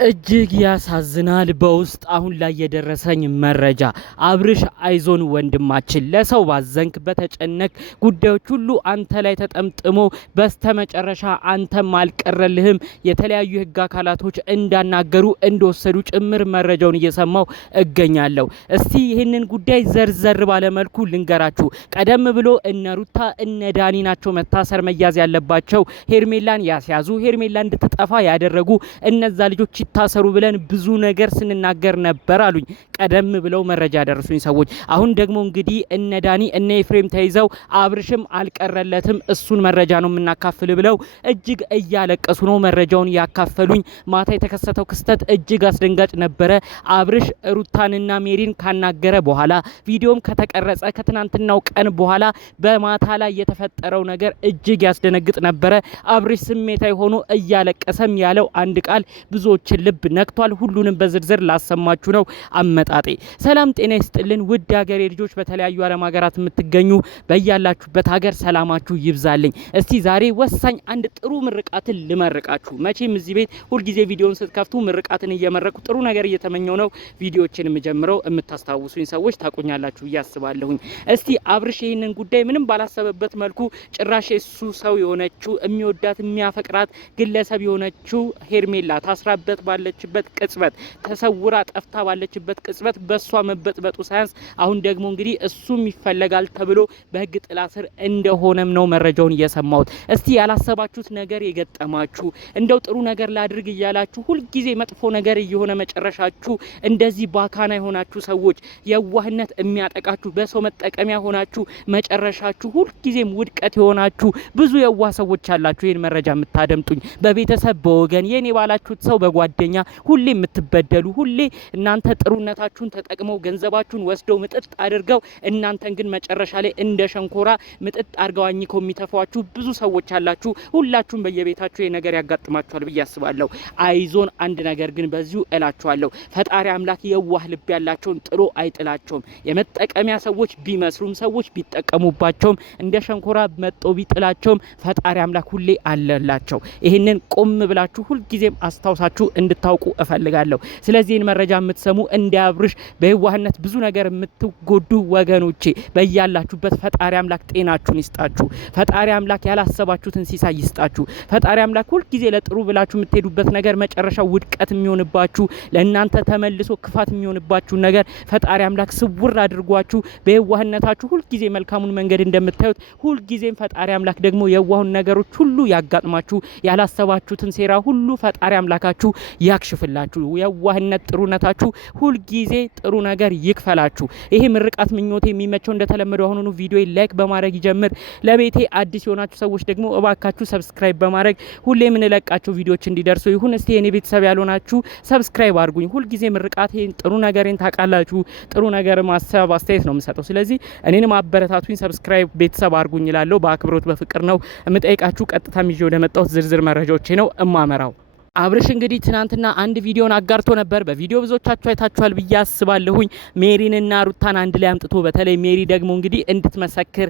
እጅግ ያሳዝናል። በውስጥ አሁን ላይ የደረሰኝ መረጃ አብርሽ አይዞን ወንድማችን፣ ለሰው ባዘንክ በተጨነቅ ጉዳዮች ሁሉ አንተ ላይ ተጠምጥሞ በስተመጨረሻ አንተም አልቀረልህም። የተለያዩ የህግ አካላቶች እንዳናገሩ እንደወሰዱ ጭምር መረጃውን እየሰማው እገኛለሁ። እስቲ ይህንን ጉዳይ ዘርዘር ባለመልኩ ልንገራችሁ። ቀደም ብሎ እነ ሩታ እነ ዳኒ ናቸው መታሰር መያዝ ያለባቸው። ሄርሜላን ያስያዙ፣ ሄርሜላ እንድትጠፋ ያደረጉ እነዛ ልጆች ታሰሩ ብለን ብዙ ነገር ስንናገር ነበር አሉኝ ቀደም ብለው መረጃ ያደረሱኝ ሰዎች። አሁን ደግሞ እንግዲህ እነ ዳኒ እነ ኤፍሬም ተይዘው አብርሽም አልቀረለትም እሱን መረጃ ነው የምናካፍል ብለው እጅግ እያለቀሱ ነው መረጃውን ያካፈሉኝ። ማታ የተከሰተው ክስተት እጅግ አስደንጋጭ ነበረ። አብርሽ ሩታንና ሜሪን ካናገረ በኋላ ቪዲዮም ከተቀረጸ ከትናንትናው ቀን በኋላ በማታ ላይ የተፈጠረው ነገር እጅግ ያስደነግጥ ነበረ። አብርሽ ስሜታዊ ሆኖ እያለቀሰም ያለው አንድ ቃል ብዙዎችን ልብ ነክቷል። ሁሉንም በዝርዝር ላሰማችሁ ነው አመጣጤ። ሰላም ጤና ይስጥልን ውድ ሀገሬ ልጆች፣ በተለያዩ ዓለም ሀገራት የምትገኙ በያላችሁበት ሀገር ሰላማችሁ ይብዛልኝ። እስቲ ዛሬ ወሳኝ አንድ ጥሩ ምርቃትን ልመርቃችሁ። መቼም እዚህ ቤት ሁልጊዜ ቪዲዮን ስትከፍቱ ምርቃትን እየመረቁ ጥሩ ነገር እየተመኘው ነው ቪዲዮችን የምጀምረው። የምታስታውሱኝ ሰዎች ታቁኛላችሁ ብዬ አስባለሁኝ። እስቲ አብርሽ ይህንን ጉዳይ ምንም ባላሰበበት መልኩ ጭራሽ እሱ ሰው የሆነችው የሚወዳት የሚያፈቅራት ግለሰብ የሆነችው ሄርሜላ ታስራበት ባለችበት ቅጽበት ተሰውራ ጠፍታ ባለችበት ቅጽበት በሷ መበጥበጡ ሳያንስ አሁን ደግሞ እንግዲህ እሱም ይፈለጋል ተብሎ በህግ ጥላ ስር እንደሆነም ነው መረጃውን እየሰማሁት። እስቲ ያላሰባችሁት ነገር የገጠማችሁ እንደው ጥሩ ነገር ላድርግ እያላችሁ ሁልጊዜ መጥፎ ነገር እየሆነ መጨረሻችሁ እንደዚህ ባካና የሆናችሁ ሰዎች፣ የዋህነት የሚያጠቃችሁ በሰው መጠቀሚያ ሆናችሁ መጨረሻችሁ ሁልጊዜም ውድቀት የሆናችሁ ብዙ የዋህ ሰዎች አላችሁ። ይህን መረጃ የምታደምጡኝ በቤተሰብ በወገን የኔ ባላችሁት ሰው በጓደኛ ሁሌ የምትበደሉ፣ ሁሌ እናንተ ጥሩነታችሁን ተጠቅመው ገንዘባችሁን ወስደው ምጥጥ አድርገው እናንተን ግን መጨረሻ ላይ እንደ ሸንኮራ ምጥጥ አድርገው አኝከው የሚተፏችሁ ብዙ ሰዎች አላችሁ። ሁላችሁም በየቤታችሁ ይሄ ነገር ያጋጥማችኋል ብዬ አስባለሁ። አይዞን። አንድ ነገር ግን በዚሁ እላችኋለሁ፣ ፈጣሪ አምላክ የዋህ ልብ ያላቸውን ጥሎ አይጥላቸውም። የመጠቀሚያ ሰዎች ቢመስሉም ሰዎች ቢጠቀሙባቸውም እንደ ሸንኮራ መጥቶ ቢጥላቸውም ፈጣሪ አምላክ ሁሌ አለላቸው። ይህንን ቆም ብላችሁ ሁልጊዜም አስታውሳችሁ እንድታውቁ እፈልጋለሁ። ስለዚህ መረጃ የምትሰሙ እንዲያብርሽ በየዋህነት ብዙ ነገር የምትጎዱ ወገኖቼ በያላችሁበት ፈጣሪ አምላክ ጤናችሁን ይስጣችሁ። ፈጣሪ አምላክ ያላሰባችሁትን ሲሳይ ይስጣችሁ። ፈጣሪ አምላክ ሁሉ ጊዜ ለጥሩ ብላችሁ የምትሄዱበት ነገር መጨረሻው ውድቀት የሚሆንባችሁ፣ ለእናንተ ተመልሶ ክፋት የሚሆንባችሁ ነገር ፈጣሪ አምላክ ስውር አድርጓችሁ በየዋህነታችሁ ሁሉ ጊዜ መልካሙን መንገድ እንደምታዩት ሁሉ ጊዜም ፈጣሪ አምላክ ደግሞ የዋሁን ነገሮች ሁሉ ያጋጥማችሁ። ያላሰባችሁትን ሴራ ሁሉ ፈጣሪ አምላካችሁ ያክሽፍላችሁ። የዋህነት ጥሩነታችሁ ሁል ጊዜ ጥሩ ነገር ይክፈላችሁ። ይሄ ምርቃት ምኞቴ የሚመቸው እንደተለመደው አሁኑኑ ቪዲዮ ላይክ በማድረግ ይጀምር። ለቤቴ አዲስ የሆናችሁ ሰዎች ደግሞ እባካችሁ ሰብስክራይብ በማድረግ ሁሌ የምንለቃቸው ቪዲዮዎች እንዲደርሱ ይሁን። እስቲ የኔ ቤተሰብ ያልሆናችሁ ሰብስክራይብ አድርጉኝ። ሁል ጊዜ ምርቃቴን ጥሩ ነገሬን ታውቃላችሁ። ጥሩ ነገር ማሰብ አስተያየት ነው የምሰጠው። ስለዚህ እኔንም አበረታቱኝ፣ ሰብስክራይብ ቤተሰብ አድርጉኝ እላለሁ። በአክብሮት በፍቅር ነው የምጠይቃችሁ። ቀጥታ ይዤ ወደ መጣሁት ዝርዝር መረጃዎቼ ነው እማመራው። አብርሽ እንግዲህ ትናንትና አንድ ቪዲዮን አጋርቶ ነበር። በቪዲዮ ብዙዎቻችሁ አይታችኋል ብዬ አስባለሁኝ። ሜሪንና ሩታን አንድ ላይ አምጥቶ በተለይ ሜሪ ደግሞ እንግዲህ እንድትመሰክር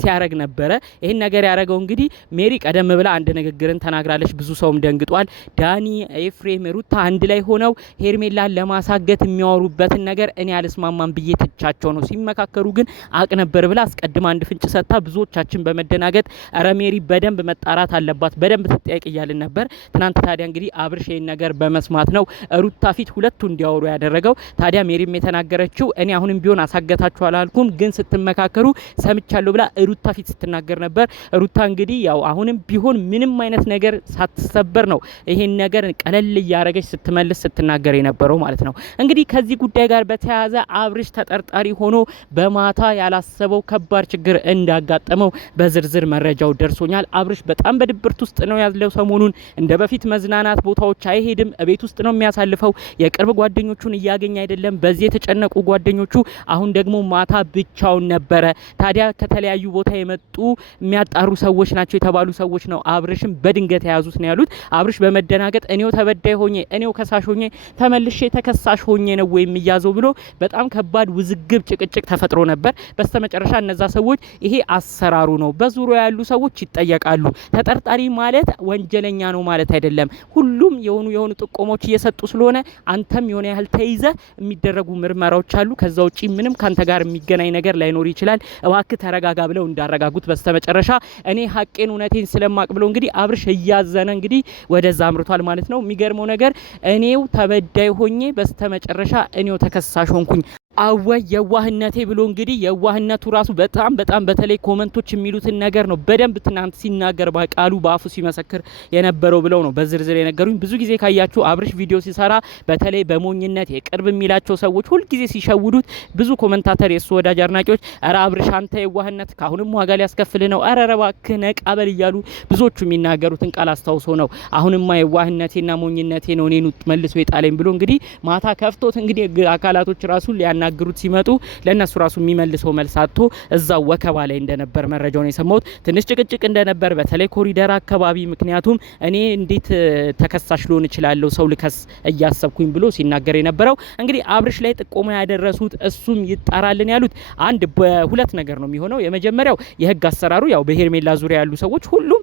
ሲያረግ ነበረ። ይሄን ነገር ያረገው እንግዲህ ሜሪ ቀደም ብላ አንድ ንግግርን ተናግራለች። ብዙ ሰውም ደንግጧል። ዳኒ፣ ኤፍሬም፣ ሩታ አንድ ላይ ሆነው ሄርሜላን ለማሳገት የሚያወሩበትን ነገር እኔ አልስማማም ብዬ ትቻቸው ነው። ሲመካከሩ ግን አቅ ነበር ብላ አስቀድማ አንድ ፍንጭ ሰጥታ ብዙዎቻችን በመደናገጥ አረ ሜሪ በደንብ መጣራት አለባት በደንብ ትጠይቅ እያልን ነበር። ትናንት ታዲያ እንግዲህ አብርሽ ይሄን ነገር በመስማት ነው ሩታ ፊት ሁለቱ እንዲያወሩ ያደረገው። ታዲያ ሜሪም የተናገረችው እኔ አሁንም ቢሆን አሳገታችሁ አላልኩም፣ ግን ስትመካከሩ ሰምቻለሁ ብላ ሩታ ፊት ስትናገር ነበር። ሩታ እንግዲህ ያው አሁንም ቢሆን ምንም አይነት ነገር ሳትሰበር ነው ይሄን ነገር ቀለል እያረገች ስትመልስ ስትናገር የነበረው ማለት ነው። እንግዲህ ከዚህ ጉዳይ ጋር በተያያዘ አብርሽ ተጠርጣሪ ሆኖ በማታ ያላሰበው ከባድ ችግር እንዳጋጠመው በዝርዝር መረጃው ደርሶኛል። አብርሽ በጣም በድብርት ውስጥ ነው ያለው። ሰሞኑን እንደ በፊት መዝናናት ቦታዎች አይሄድም፣ ቤት ውስጥ ነው የሚያሳልፈው። የቅርብ ጓደኞቹን እያገኘ አይደለም። በዚህ የተጨነቁ ጓደኞቹ አሁን ደግሞ ማታ ብቻውን ነበረ። ታዲያ ከተለያዩ ቦታ የመጡ የሚያጣሩ ሰዎች ናቸው የተባሉ ሰዎች ነው አብርሽም በድንገት የያዙት ነው ያሉት። አብርሽ በመደናገጥ እኔው ተበዳይ ሆኜ እኔው ከሳሽ ሆኜ ተመልሼ ተከሳሽ ሆኜ ነው ወይ የሚያዘው ብሎ በጣም ከባድ ውዝግብ ጭቅጭቅ ተፈጥሮ ነበር። በስተመጨረሻ እነዛ ሰዎች ይሄ አሰራሩ ነው፣ በዙሪያው ያሉ ሰዎች ይጠየቃሉ። ተጠርጣሪ ማለት ወንጀለኛ ነው ማለት አይደለም። ሁሉም የሆኑ ጥቆሞች እየሰጡ ስለሆነ አንተም የሆነ ያህል ተይዘ የሚደረጉ ምርመራዎች አሉ። ከዛ ውጪ ምንም ካንተ ጋር የሚገናኝ ነገር ላይኖር ይችላል። እባክህ ተረጋጋ ብለው እንዳረጋጉት በስተመጨረሻ እኔ ሀቄን እውነቴን ስለማቅ ብሎ እንግዲህ አብርሽ እያዘነ እንግዲህ ወደዛ አምርቷል ማለት ነው። የሚገርመው ነገር እኔው ተበዳይ ሆኜ በስተመጨረሻ እኔው ተከሳሽ ሆንኩኝ። አወይ የዋህነቴ ብሎ እንግዲህ የዋህነቱ ራሱ በጣም በተለይ ኮመንቶች የሚሉትን ነገር ነው በደንብ ትናንት ሲናገር በቃሉ በአፉ ሲመሰክር የነበረው ብለው ነው በዝርዝር የነገሩኝ። ብዙ ጊዜ ካያችሁ አብርሽ ቪዲዮ ሲሰራ በተለይ በሞኝነት የቅርብ የሚላቸው ሰዎች ሁል ጊዜ ሲሸውዱት ብዙ ኮመንታተር የሱ ወዳጅ አድናቂዎች አረ አብርሽ አንተ የዋህነት ካሁንም ዋጋ ሊያስከፍል ነው አረ እባክህ ነቃበል እያሉ ብዙዎቹ የሚናገሩትን ቃል አስታውሶ ነው አሁንማ የዋህነቴና ሞኝነቴ ነው እኔን መልሶ የጣለኝ ብሎ እንግዲህ ማታ ከፍቶት እንግዲህ አካላቶች ራሱ ናግሩት ሲመጡ ለነሱ ራሱ የሚመልሰው መልስ አጥቶ እዛው ወከባ ላይ እንደነበር መረጃውን የሰማሁት። ትንሽ ጭቅጭቅ እንደነበር በተለይ ኮሪደር አካባቢ ምክንያቱም እኔ እንዴት ተከሳሽ ሊሆን ይችላል ሰው ልከስ እያሰብኩኝ ብሎ ሲናገር የነበረው እንግዲህ አብርሽ ላይ ጥቆማ ያደረሱት እሱም ይጣራልን ያሉት አንድ በሁለት ነገር ነው የሚሆነው። የመጀመሪያው የህግ አሰራሩ ያው በሄርሜላ ዙሪያ ያሉ ሰዎች ሁሉም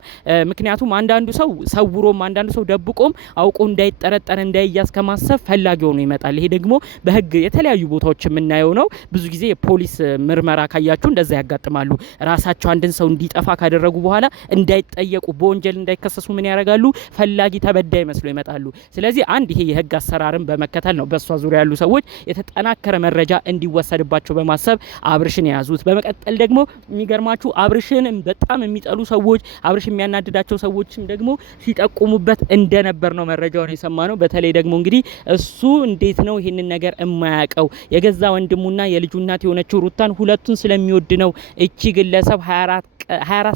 ምክንያቱም አንዳንዱ ሰው ሰውሮም አንዳንዱ ሰው ደብቆም አውቆ እንዳይጠረጠር እንዳይያዝ ከማሰብ ፈላጊ ሆኖ ይመጣል። ይሄ ደግሞ በህግ የተለያዩ ቦታዎች የምናየው ነው። ብዙ ጊዜ የፖሊስ ምርመራ ካያችሁ እንደዛ ያጋጥማሉ። ራሳቸው አንድን ሰው እንዲጠፋ ካደረጉ በኋላ እንዳይጠየቁ በወንጀል እንዳይከሰሱ ምን ያደርጋሉ? ፈላጊ ተበዳይ መስሎ ይመጣሉ። ስለዚህ አንድ ይሄ የህግ አሰራርን በመከተል ነው በሷ ዙሪያ ያሉ ሰዎች የተጠናከረ መረጃ እንዲወሰድባቸው በማሰብ አብርሽን የያዙት። በመቀጠል ደግሞ የሚገርማችሁ አብርሽን በጣም የሚጠሉ ሰዎች አብርሽ የሚያናድዳቸው ሰዎችም ደግሞ ሲጠቁሙበት እንደነበር ነው መረጃውን የሰማነው። በተለይ ደግሞ እንግዲህ እሱ እንዴት ነው ይሄንን ነገር የማያውቀው የገዛ ወንድሙና የልጁ እናት የሆነችው ሩታን ሁለቱን ስለሚወድ ነው እቺ ግለሰብ 24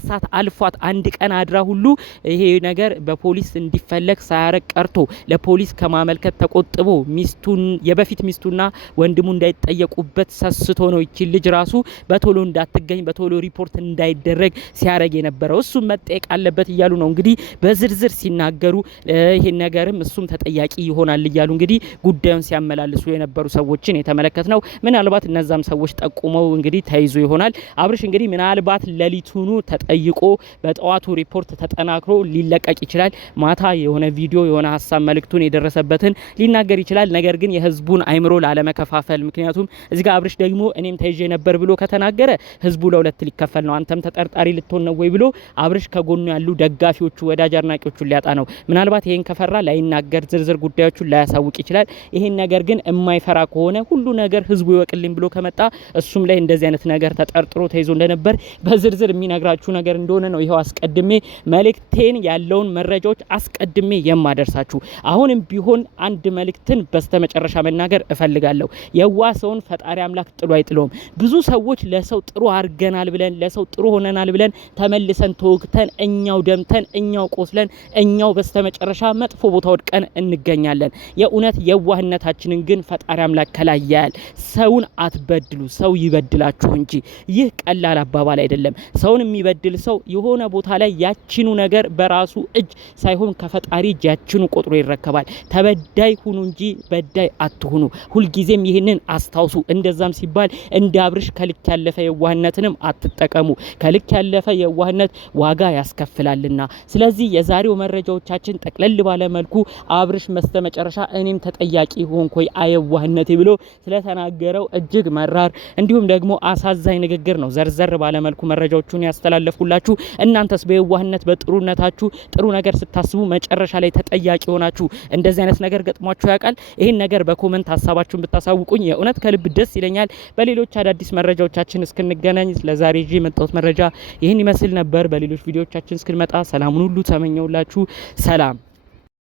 ሰዓት አልፏት አንድ ቀን አድራ ሁሉ ይሄ ነገር በፖሊስ እንዲፈለግ ሳያረግ ቀርቶ ለፖሊስ ከማመልከት ተቆጥቦ ሚስቱን የበፊት ሚስቱና ወንድሙ እንዳይጠየቁበት ሰስቶ ነው እቺ ልጅ ራሱ በቶሎ እንዳትገኝ በቶሎ ሪፖርት እንዳይደረግ ሲያረግ የነበረው እሱ መጠየቅ አለበት እያሉ ነው እንግዲህ በዝርዝር ሲናገሩ ይሄን ነገርም እሱም ተጠያቂ ይሆናል እያሉ እንግዲህ ጉዳዩን ሲያመላልሱ የነበሩ ሰዎችን የተመለከት ነው። ምናልባት እነዛም ሰዎች ጠቁመው እንግዲህ ተይዞ ይሆናል። አብርሽ እንግዲህ ምናልባት ሌሊቱኑ ተጠይቆ በጠዋቱ ሪፖርት ተጠናክሮ ሊለቀቅ ይችላል። ማታ የሆነ ቪዲዮ የሆነ ሀሳብ መልእክቱን የደረሰበትን ሊናገር ይችላል። ነገር ግን የህዝቡን አይምሮ ላለመከፋፈል ምክንያቱም እዚህ ጋር አብርሽ ደግሞ እኔም ተይዤ ነበር ብሎ ከተናገረ ህዝቡ ለሁለት ሊከፈል ነው። አንተም ተጠርጣሪ ልትሆን ነው ወይ ብሎ አብርሽ ከጎኑ ያሉ ደጋፊዎቹ ወዳጅ አድናቂዎቹን ሊያጣ ነው። ምናልባት ይሄን ከፈራ ላይናገር ዝርዝር ጉዳዮቹን ላያሳውቅ ይችላል። ይሄን ነገር ግን የማይፈራ ከሆነ ሁሉ ነገር ህዝቡ ይወቅልኝ ብሎ ከመጣ እሱም ላይ እንደዚህ አይነት ነገር ተጠርጥሮ ተይዞ እንደነበር በዝርዝር የሚነግራችሁ ነገር እንደሆነ ነው። ይሄው አስቀድሜ መልእክቴን ያለውን መረጃዎች አስቀድሜ የማደርሳችሁ። አሁንም ቢሆን አንድ መልእክትን በስተመጨረሻ መናገር እፈልጋለሁ። የዋሰውን ፈጣሪ አምላክ ጥሎ አይጥለውም። ብዙ ሰዎች ለሰው ጥሩ አርገናል ብለን ለሰው ጥሩ ሆነናል ብለን ተመልሰን ተወግተን እኛው ደምተን እኛው ቆስለን እኛው በስተመጨረሻ መጥፎ ቦታ ወድቀን እንገኛለን። የእውነት የዋህነታችንን ግን ፈጣሪ አምላክ ከላይ ያያል። ሰውን አትበድሉ፣ ሰው ይበድላችሁ እንጂ። ይህ ቀላል አባባል አይደለም። ሰውን የሚበድል ሰው የሆነ ቦታ ላይ ያቺኑ ነገር በራሱ እጅ ሳይሆን ከፈጣሪ እጅ ያቺኑ ቆጥሮ ይረከባል። ተበዳይ ሁኑ እንጂ በዳይ አትሁኑ። ሁልጊዜም ይህንን አስታውሱ። እንደዛም ሲባል እንደ አብርሽ ከልክ ያለፈ የዋህነትንም አትጠቀሙ። ከልክ ያለፈ የዋህነት ዋጋ ያስከፍላልና። ስለዚህ የዛሬው መረጃዎቻችን ጠቅለል ባለ መልኩ አብርሽ መስተመጨረሻ እኔም ተጠያቂ ሆንኩኝ አየዋህነቴ ብሎ ስለተናገረው እጅግ መራር እንዲሁም ደግሞ አሳዛኝ ንግግር ነው ዘርዘር ባለ መልኩ መረጃዎቹን ያስተላለፉላችሁ። እናንተስ በየዋህነት በጥሩነታችሁ ጥሩ ነገር ስታስቡ መጨረሻ ላይ ተጠያቂ ሆናችሁ እንደዚህ አይነት ነገር ገጥሟችሁ ያውቃል? ይሄን ነገር በኮሜንት ሀሳባችሁን ብታሳውቁኝ የእውነት ከልብ ደስ ይለኛል። በሌሎች አዳዲስ መረጃዎቻችን እስክንገናኝ ለዛሬ ይዤ የመጣሁት መረጃ ይህን ይመስል ነበር። በሌሎች ቪዲዮዎቻችን እስክንመጣ ሰላሙን ሁሉ ተመኘውላችሁ። ሰላም